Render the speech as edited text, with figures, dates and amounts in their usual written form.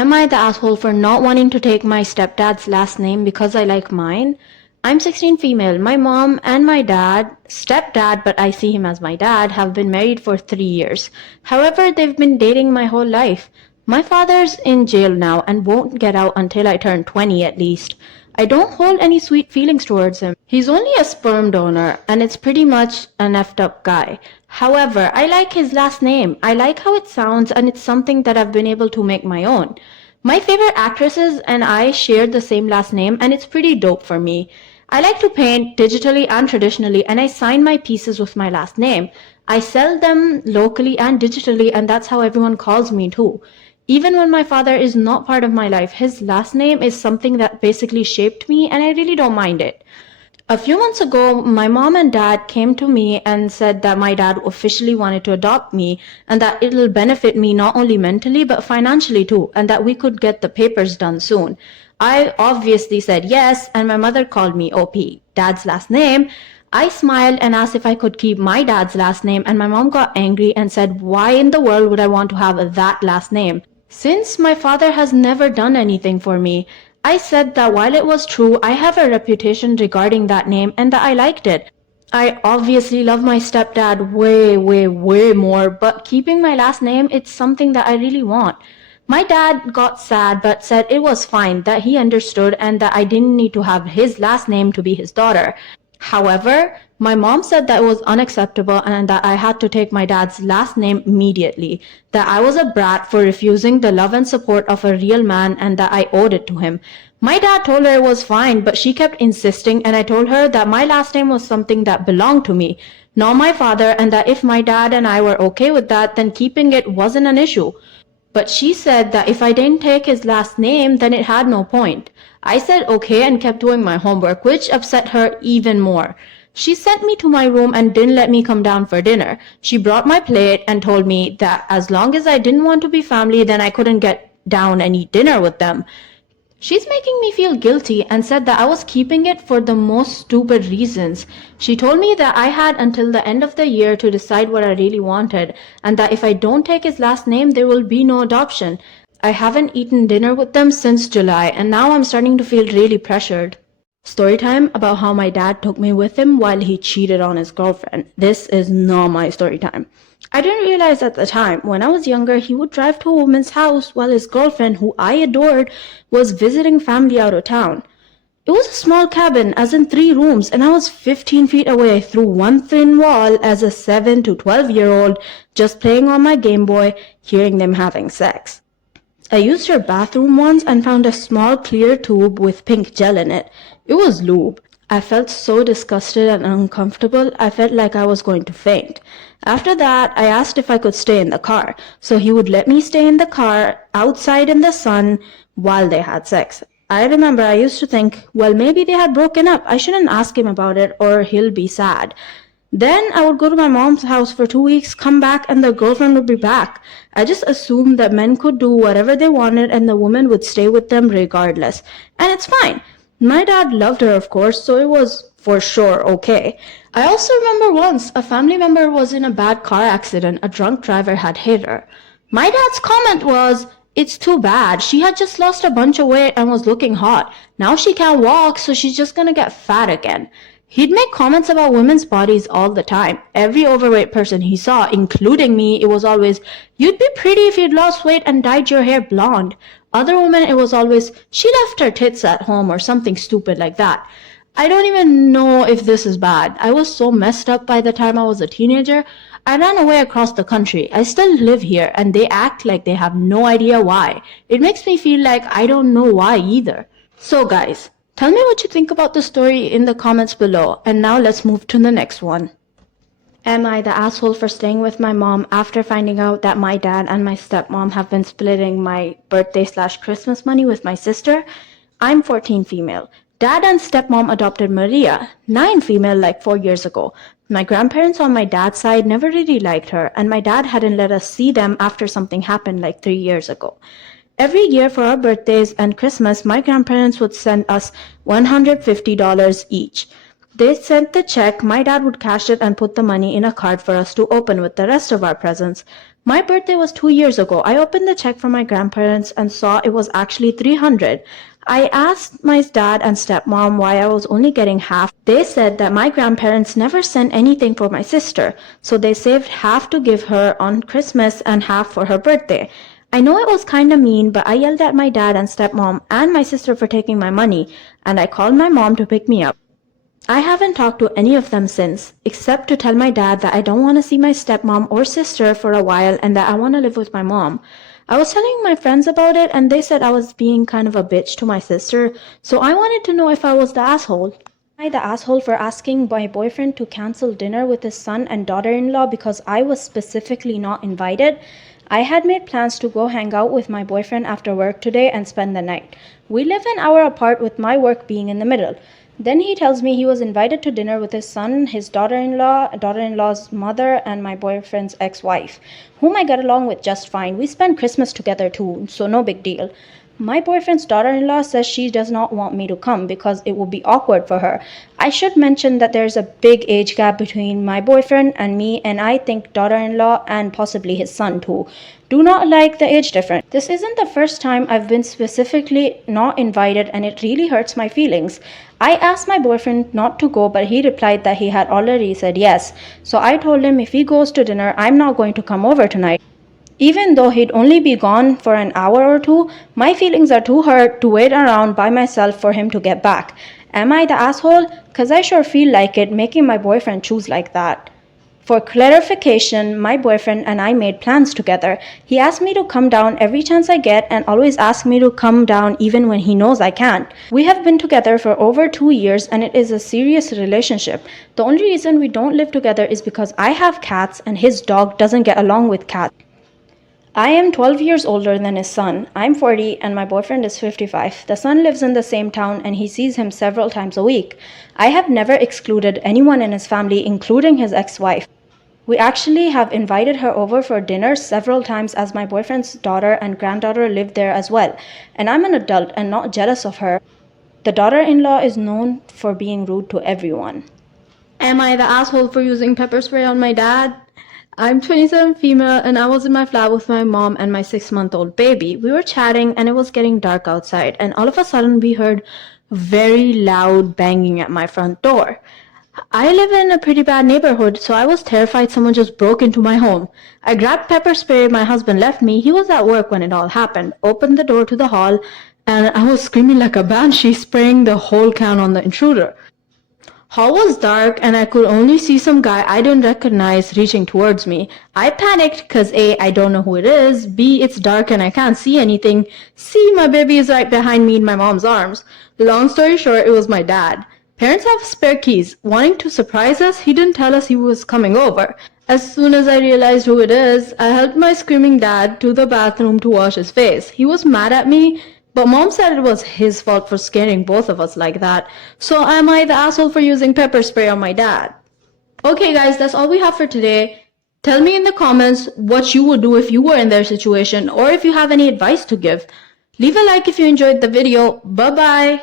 Am I the asshole for not wanting to take my stepdad's last name because I like mine? I'm 16 female. My mom and my dad, stepdad, but I see him as my dad, have been married for 3 years. However, they've been dating my whole life. My father's in jail now and won't get out until I turn 20 at least. I don't hold any sweet feelings towards him. He's only a sperm donor, and it's pretty much an effed up guy. However, I like his last name. I like how it sounds, and it's something that I've been able to make my own. My favorite actresses and I share the same last name, and it's pretty dope for me. I like to paint digitally and traditionally, and I sign my pieces with my last name. I sell them locally and digitally, and that's how everyone calls me too. Even when my father is not part of my life, his last name is something that basically shaped me, and I really don't mind it. A few months ago, my mom and dad came to me and said that my dad officially wanted to adopt me and that it'll benefit me not only mentally but financially too, and that we could get the papers done soon. I obviously said yes, and my mother called me OP, dad's last name. I smiled and asked if I could keep my dad's last name, and my mom got angry and said, why in the world would I want to have that last name? Since my father has never done anything for me, I said that while it was true, I have a reputation regarding that name and that I liked it. I obviously love my stepdad way more, but keeping my last name, it's something that I really want. My dad got sad but said it was fine, that he understood and that I didn't need to have his last name to be his daughter. However, my mom said that it was unacceptable and that I had to take my dad's last name immediately, that I was a brat for refusing the love and support of a real man and that I owed it to him. My dad told her it was fine, but she kept insisting, and I told her that my last name was something that belonged to me, not my father, and that if my dad and I were okay with that, then keeping it wasn't an issue. But she said that if I didn't take his last name, then it had no point. I said okay and kept doing my homework, which upset her even more. She sent me to my room and didn't let me come down for dinner. She brought my plate and told me that as long as I didn't want to be family, then I couldn't get down and eat dinner with them. She's making me feel guilty and said that I was keeping it for the most stupid reasons. She told me that I had until the end of the year to decide what I really wanted, and that if I don't take his last name, there will be no adoption. I haven't eaten dinner with them since July, and now I'm starting to feel really pressured. Storytime about how my dad took me with him while he cheated on his girlfriend. This is not my story time. I didn't realize at the time, when I was younger, he would drive to a woman's house while his girlfriend, who I adored, was visiting family out of town. It was a small cabin, as in 3 rooms, and I was 15 feet away through one thin wall as a 7 to 12-year-old, just playing on my Game Boy, hearing them having sex. I used her bathroom once and found a small clear tube with pink gel in it. It was lube. I felt so disgusted and uncomfortable, I felt like I was going to faint. After that, I asked if I could stay in the car, so he would let me stay in the car, outside in the sun, while they had sex. I remember I used to think, well, maybe they had broken up. I shouldn't ask him about it, or he'll be sad. Then I would go to my mom's house for 2 weeks, come back, and the girlfriend would be back. I just assumed that men could do whatever they wanted and the woman would stay with them regardless. And it's fine. My dad loved her, of course, so it was for sure okay. I also remember once a family member was in a bad car accident. A drunk driver had hit her. My dad's comment was, it's too bad. She had just lost a bunch of weight and was looking hot. Now she can't walk, so she's just gonna get fat again. He'd make comments about women's bodies all the time. Every overweight person he saw, including me, it was always, you'd be pretty if you'd lost weight and dyed your hair blonde. Other women, it was always, she left her tits at home or something stupid like that. I don't even know if this is bad. I was so messed up by the time I was a teenager. I ran away across the country. I still live here, and they act like they have no idea why. It makes me feel like I don't know why either. So guys, tell me what you think about the story in the comments below, and now let's move to the next one. Am I the asshole for staying with my mom after finding out that my dad and my stepmom have been splitting my birthday/Christmas money with my sister? I'm 14 female. Dad and stepmom adopted Maria, 9 female, like 4 years ago. My grandparents on my dad's side never really liked her, and my dad hadn't let us see them after something happened like 3 years ago. Every year for our birthdays and Christmas, my grandparents would send us $150 each. They sent the check, my dad would cash it and put the money in a card for us to open with the rest of our presents. My birthday was 2 years ago. I opened the check from my grandparents and saw it was actually 300. I asked my dad and stepmom why I was only getting half. They said that my grandparents never sent anything for my sister, so they saved half to give her on Christmas and half for her birthday. I know it was kinda mean, but I yelled at my dad and stepmom and my sister for taking my money, and I called my mom to pick me up. I haven't talked to any of them since, except to tell my dad that I don't want to see my stepmom or sister for a while and that I want to live with my mom. I was telling my friends about it and they said I was being kind of a bitch to my sister, so I wanted to know if I was the asshole. Am I the asshole for asking my boyfriend to cancel dinner with his son and daughter-in-law because I was specifically not invited? I had made plans to go hang out with my boyfriend after work today and spend the night. We live an hour apart with my work being in the middle. Then he tells me he was invited to dinner with his son, his daughter-in law's mother, and my boyfriend's ex-wife, whom I get along with just fine. We spend Christmas together too, so no big deal. My boyfriend's daughter-in-law says she does not want me to come because it will be awkward for her. I should mention that there's a big age gap between my boyfriend and me, and I think daughter-in-law and possibly his son too do not like the age difference. This isn't the first time I've been specifically not invited, and it really hurts my feelings. I asked my boyfriend not to go, but he replied that he had already said yes. So I told him if he goes to dinner, I'm not going to come over tonight. Even though he'd only be gone for an hour or two, my feelings are too hurt to wait around by myself for him to get back. Am I the asshole? 'Cause I sure feel like it, making my boyfriend choose like that. For clarification, my boyfriend and I made plans together. He asked me to come down every chance I get and always asks me to come down even when he knows I can't. We have been together for over 2 years and it is a serious relationship. The only reason we don't live together is because I have cats and his dog doesn't get along with cats. I am 12 years older than his son. I'm 40 and my boyfriend is 55. The son lives in the same town and he sees him several times a week. I have never excluded anyone in his family, including his ex-wife. We actually have invited her over for dinner several times as my boyfriend's daughter and granddaughter live there as well. And I'm an adult and not jealous of her. The daughter-in-law is known for being rude to everyone. Am I the asshole for using pepper spray on my dad? I'm 27 female and I was in my flat with my mom and my 6-month-old baby. We were chatting and it was getting dark outside and all of a sudden we heard very loud banging at my front door. I live in a pretty bad neighborhood, so I was terrified someone just broke into my home. I grabbed pepper spray my husband left me. He was at work when it all happened. Opened the door to the hall, and I was screaming like a banshee, spraying the whole can on the intruder. Hall was dark, and I could only see some guy I didn't recognize reaching towards me. I panicked because A, I don't know who it is, B, it's dark and I can't see anything, C, my baby is right behind me in my mom's arms. Long story short, it was my dad. Parents have spare keys. Wanting to surprise us, he didn't tell us he was coming over. As soon as I realized who it is, I helped my screaming dad to the bathroom to wash his face. He was mad at me, but mom said it was his fault for scaring both of us like that. So am I the asshole for using pepper spray on my dad? Okay guys, that's all we have for today. Tell me in the comments what you would do if you were in their situation or if you have any advice to give. Leave a like if you enjoyed the video. Bye bye.